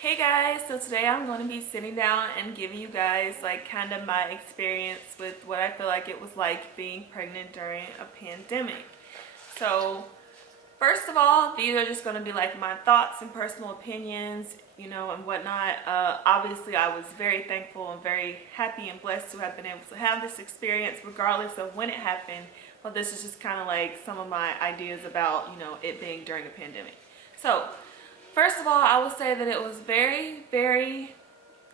Hey guys, so today I'm going to be sitting down and giving you guys like kind of my experience with what I feel like it was like being pregnant during a pandemic. So first of all, these are just going to be like my thoughts and personal opinions, and whatnot. Obviously, I was very thankful and very happy and blessed to have been able to have this experience regardless of when it happened. But this is just kind of like some of my ideas about, it being during a pandemic. So first of all, I will say that it was very, very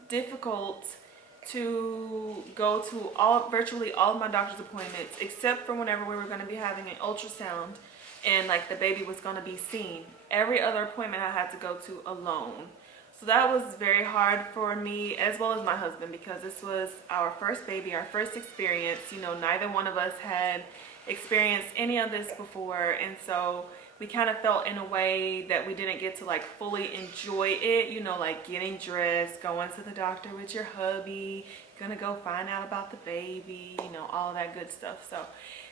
difficult to go to virtually all of my doctor's appointments except for whenever we were going to be having an ultrasound and like the baby was going to be seen. Every other appointment I had to go to alone. So that was very hard for me as well as my husband because this was our first baby, our first experience. Neither one of us had experienced any of this before, and so we kind of felt in a way that we didn't get to like fully enjoy it, like getting dressed, going to the doctor with your hubby, gonna go find out about the baby, all of that good stuff. So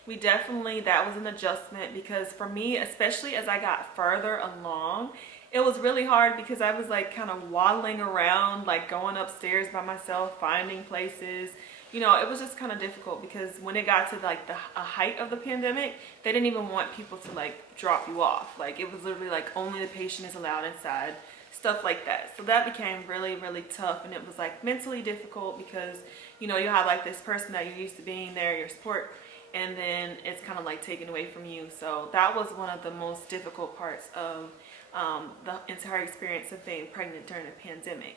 that was an adjustment because for me, especially as I got further along, it was really hard because I was like kind of waddling around, like going upstairs by myself, finding places. It was just kind of difficult because when it got to like the height of the pandemic, they didn't even want people to like drop you off. Like it was literally like only the patient is allowed inside, stuff like that. So that became really, really tough, and it was like mentally difficult because you have like this person that you're used to being there, your support, and then it's kind of like taken away from you. So that was one of the most difficult parts of the entire experience of being pregnant during a pandemic.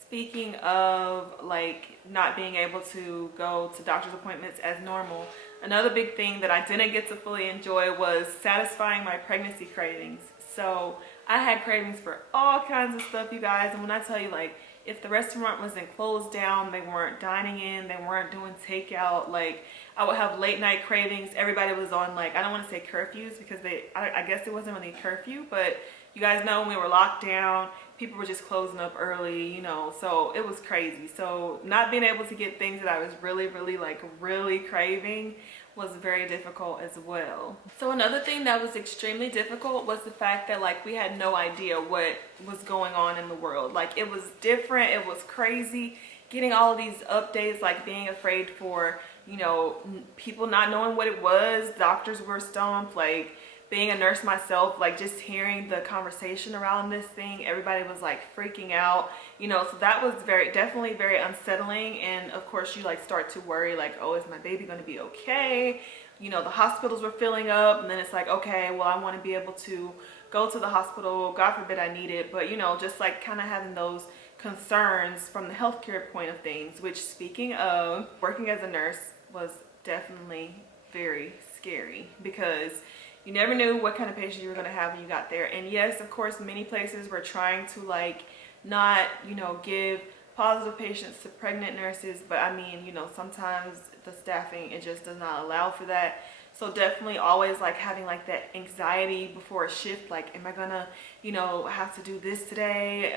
Speaking of like not being able to go to doctor's appointments as normal, another big thing that I didn't get to fully enjoy was satisfying my pregnancy cravings. So I had cravings for all kinds of stuff, you guys. And when I tell you, like, if the restaurant wasn't closed down, they weren't dining in, they weren't doing takeout, like I would have late night cravings. Everybody was on, like, I don't want to say curfews because I guess it wasn't really a curfew, but you guys know when we were locked down, people were just closing up early, so it was crazy. So not being able to get things that I was really, really, like, really craving was very difficult as well. So another thing that was extremely difficult was the fact that like we had no idea what was going on in the world. Like it was different, it was crazy, getting all of these updates, like being afraid for, people not knowing what it was. Doctors were stumped, like being a nurse myself, like just hearing the conversation around this thing, everybody was like freaking out, so that was definitely very unsettling. And of course you like start to worry, like, oh, is my baby going to be okay? The hospitals were filling up, and then it's like, okay, well, I want to be able to go to the hospital, God forbid I need it, but just like kind of having those concerns from the healthcare point of things, which, speaking of, working as a nurse was definitely very scary because you never knew what kind of patient you were going to have when you got there. And yes, of course, many places were trying to like not, give positive patients to pregnant nurses, but I mean, sometimes the staffing, it just does not allow for that. So definitely always like having like that anxiety before a shift, like, am I gonna, have to do this today?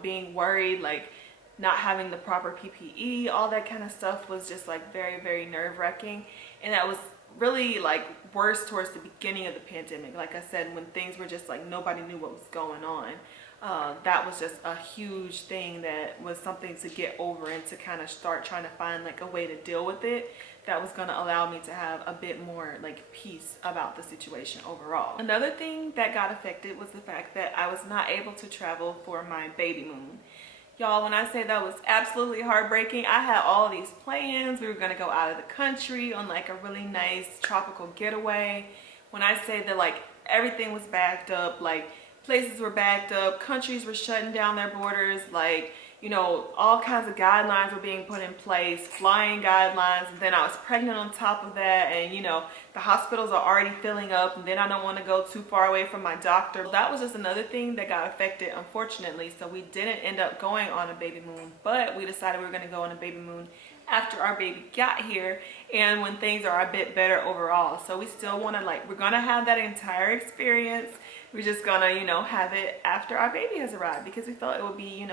Being worried, like not having the proper PPE, all that kind of stuff was just like very, very nerve-wracking. And that was really like worse towards the beginning of the pandemic. Like I said, when things were just like nobody knew what was going on. That was just a huge thing that was something to get over and to kind of start trying to find like a way to deal with it that was going to allow me to have a bit more like peace about the situation overall. Another thing that got affected was the fact that I was not able to travel for my baby moon. Y'all, when I say that was absolutely heartbreaking, I had all these plans. We were gonna go out of the country on like a really nice tropical getaway. When I say that like everything was backed up, like places were backed up, countries were shutting down their borders, like, all kinds of guidelines were being put in place, flying guidelines, and then I was pregnant on top of that, and the hospitals are already filling up, and then I don't want to go too far away from my doctor. That was just another thing that got affected, unfortunately. So we didn't end up going on a baby moon, but we decided we were going to go on a baby moon after our baby got here and when things are a bit better overall. So we still want to we're going to have that entire experience. We're just going to, have it after our baby has arrived because we felt it would be,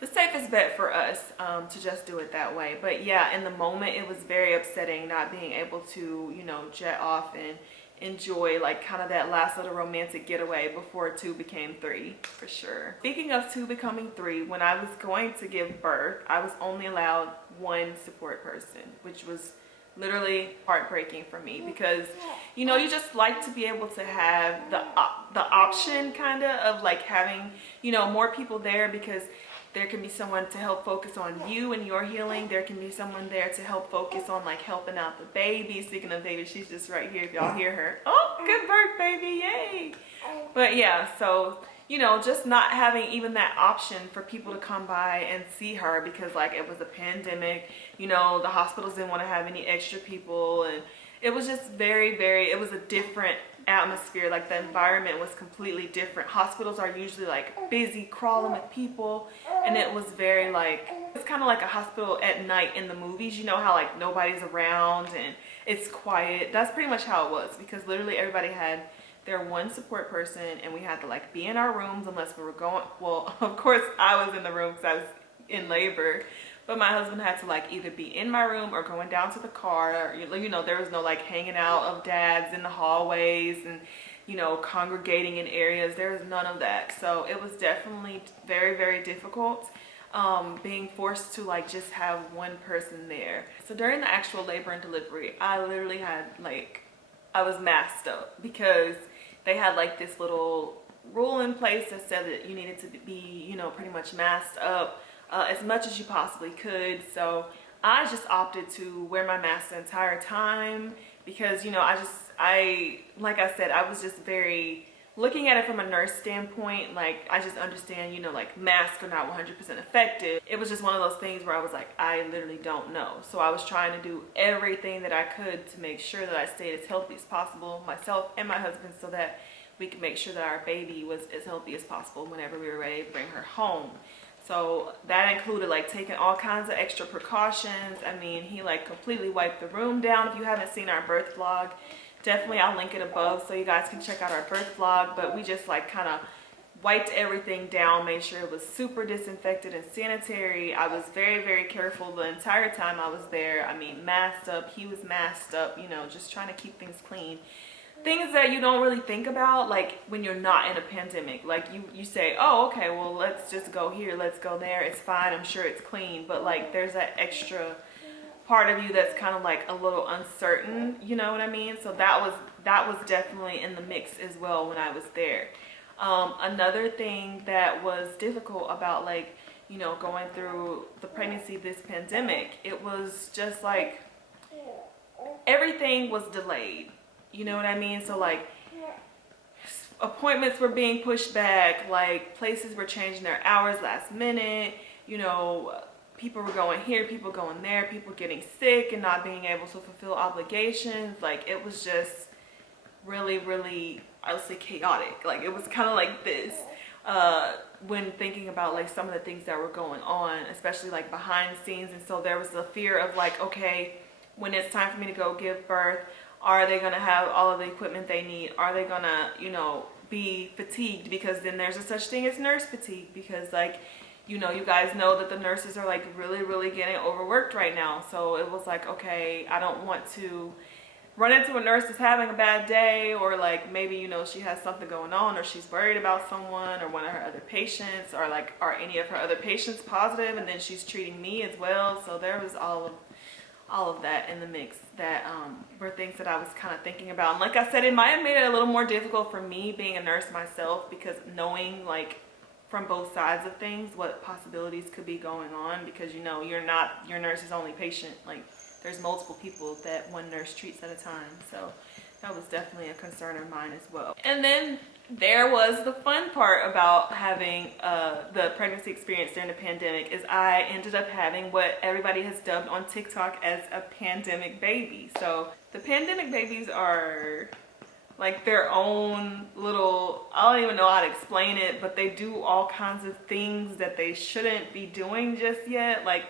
the safest bet for us to just do it that way. But yeah, in the moment, it was very upsetting not being able to, jet off and enjoy like kind of that last little romantic getaway before 2 became 3, for sure. Speaking of 2 becoming 3, when I was going to give birth, I was only allowed 1 support person, which was literally heartbreaking for me because, you know, you just like to be able to have the option kind of like having, you know, more people there, because there can be someone to help focus on you and your healing. There can be someone there to help focus on like helping out the baby. Speaking of baby, she's just right here if y'all hear her. Oh, good birth, baby, yay. But yeah, so, you know, just not having even that option for people to come by and see her because like it was a pandemic, you know, the hospitals didn't want to have any extra people, and it was just it was a different atmosphere. Like the environment was completely different. Hospitals are usually like busy, crawling with people, and it was very like, it's kind of like a hospital at night in the movies, you know how like nobody's around and it's quiet. That's pretty much how it was, because literally everybody had their 1 support person, and we had to like be in our rooms unless we were going, well, of course I was in the room because I was in labor, but my husband had to like either be in my room or going down to the car, or, you know, there was no like hanging out of dads in the hallways and, you know, congregating in areas. There was none of that. So it was definitely very, very difficult being forced to like just have 1 person there. So during the actual labor and delivery, I literally had like, I was masked up because they had like this little rule in place that said that you needed to be, you know, pretty much masked up as much as you possibly could. So I just opted to wear my mask the entire time because, you know, like I said, I was just very, looking at it from a nurse standpoint, like I just understand, you know, like masks are not 100% effective. It was just one of those things where I was like, I literally don't know. So I was trying to do everything that I could to make sure that I stayed as healthy as possible, myself and my husband, so that we could make sure that our baby was as healthy as possible whenever we were ready to bring her home. So that included like taking all kinds of extra precautions. I mean, he like completely wiped the room down. If you haven't seen our birth vlog, definitely I'll link it above so you guys can check out our birth vlog. But we just like kind of wiped everything down, made sure it was super disinfected and sanitary. I was very, very careful the entire time I was there. I mean, masked up, he was masked up, you know, just trying to keep things clean. Things that you don't really think about, like when you're not in a pandemic. Like you say, oh, okay, well, let's just go here, let's go there, it's fine, I'm sure it's clean. But like there's that extra part of you that's kind of like a little uncertain, you know what I mean? So that was definitely in the mix as well when I was there. Another thing that was difficult about like, you know, going through the pregnancy, this pandemic, it was just like everything was delayed. You know what I mean? So like appointments were being pushed back, like places were changing their hours last minute, you know, people were going here, people going there, people getting sick and not being able to fulfill obligations. Like it was just really, really, I would say chaotic. Like it was kind of like this when thinking about like some of the things that were going on, especially like behind the scenes. And so there was the fear of like, okay, when it's time for me to go give birth, are they going to have all of the equipment they need? Are they going to, you know, be fatigued? Because then there's a such thing as nurse fatigue, because like, you know, you guys know that the nurses are like really, really getting overworked right now. So it was like, okay, I don't want to run into a nurse that's having a bad day, or like maybe, you know, she has something going on, or she's worried about someone or one of her other patients, or like, are any of her other patients positive and then she's treating me as well. So there was all of that in the mix that were things that I was kind of thinking about. And like I said, it might have made it a little more difficult for me being a nurse myself, because knowing like from both sides of things what possibilities could be going on, because you know, you're not your nurse's only patient. Like there's multiple people that one nurse treats at a time. So that was definitely a concern of mine as well. And then there was the fun part about having the pregnancy experience during the pandemic, is I ended up having what everybody has dubbed on TikTok as a pandemic baby. So the pandemic babies are like their own little, I don't even know how to explain it, but they do all kinds of things that they shouldn't be doing just yet. Like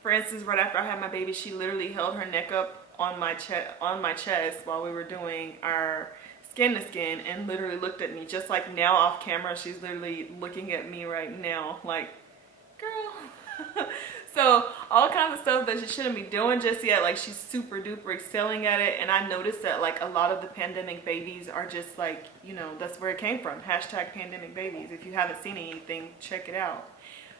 for instance, right after I had my baby, she literally held her neck up on my chest while we were doing our skin to skin, and literally looked at me, just like now off camera she's literally looking at me right now like, girl. So all kinds of stuff that she shouldn't be doing just yet, like she's super duper excelling at it. And I noticed that like a lot of the pandemic babies are just like, you know, that's where it came from. Hashtag pandemic babies. If you haven't seen anything, check it out.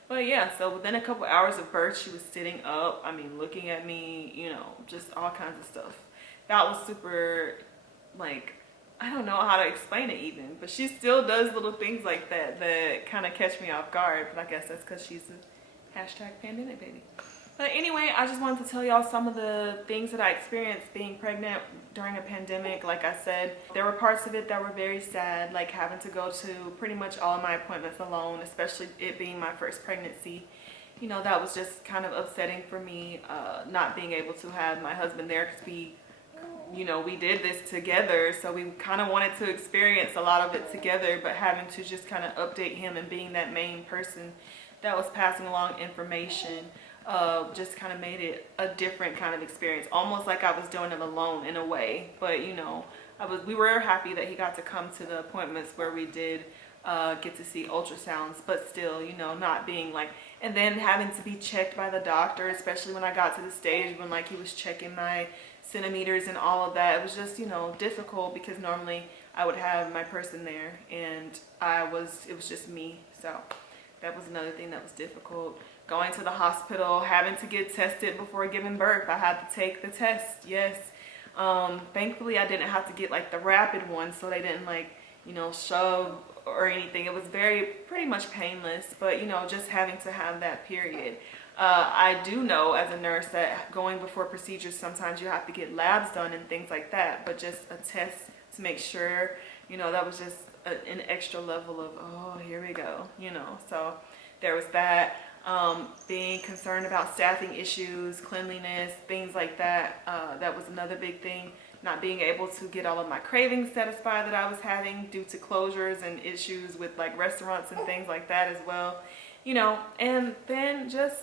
But yeah, so within a couple hours of birth, she was sitting up, I mean, looking at me, you know, just all kinds of stuff. That was super, like, I don't know how to explain it even, but she still does little things like that that kind of catch me off guard. But I guess that's because she's a hashtag pandemic baby. But anyway, I just wanted to tell y'all some of the things that I experienced being pregnant during a pandemic. Like I said, there were parts of it that were very sad, like having to go to pretty much all of my appointments alone, especially it being my first pregnancy. You know, that was just kind of upsetting for me, not being able to have my husband there because we did this together, so we kind of wanted to experience a lot of it together, but having to just kind of update him and being that main person that was passing along information just kind of made it a different kind of experience, almost like I was doing it alone in a way. But you know, we were happy that he got to come to the appointments where we did get to see ultrasounds, but still, you know, not being like, and then having to be checked by the doctor, especially when I got to the stage when like he was checking my centimeters and all of that. It was just, you know, difficult because normally I would have my person there and it was just me. So that was another thing that was difficult. Going to the hospital, having to get tested before giving birth. I had to take the test, yes. Thankfully I didn't have to get like the rapid one, so they didn't like, you know, shove or anything. It was pretty much painless, but you know, just having to have that period. I do know as a nurse that going before procedures, sometimes you have to get labs done and things like that, but just a test to make sure, you know, that was just an extra level of, oh, here we go, you know. So there was that. Being concerned about staffing issues, cleanliness, things like that. That was another big thing. Not being able to get all of my cravings satisfied that I was having due to closures and issues with like restaurants and things like that as well. You know, and then just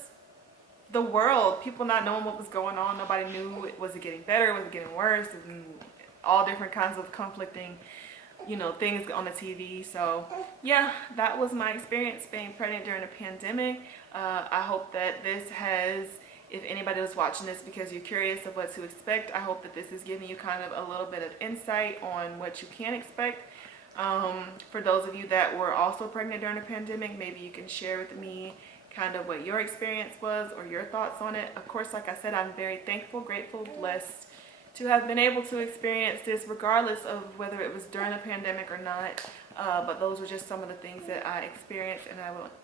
the world, people not knowing what was going on. Nobody knew, was it getting better, was it getting worse, and all different kinds of conflicting, you know, things on the TV. So yeah, that was my experience being pregnant during a pandemic. I hope that this has, if anybody was watching this because you're curious of what to expect, I hope that this is giving you kind of a little bit of insight on what you can expect. For those of you that were also pregnant during a pandemic, maybe you can share with me kind of what your experience was or your thoughts on it. Of course, like I said, I'm very thankful, grateful, blessed to have been able to experience this regardless of whether it was during a pandemic or not. But those were just some of the things that I experienced, and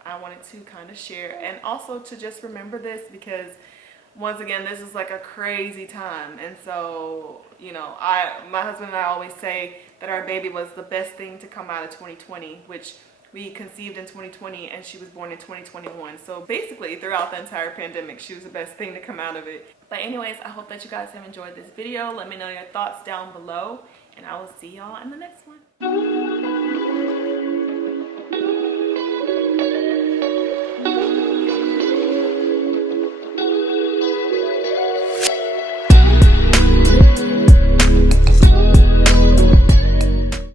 I wanted to kind of share, and also to just remember this because once again, this is like a crazy time. And so, you know, my husband and I always say that our baby was the best thing to come out of 2020, which we conceived in 2020 and she was born in 2021. So basically throughout the entire pandemic, she was the best thing to come out of it. But anyways, I hope that you guys have enjoyed this video. Let me know your thoughts down below and I will see y'all in the next one.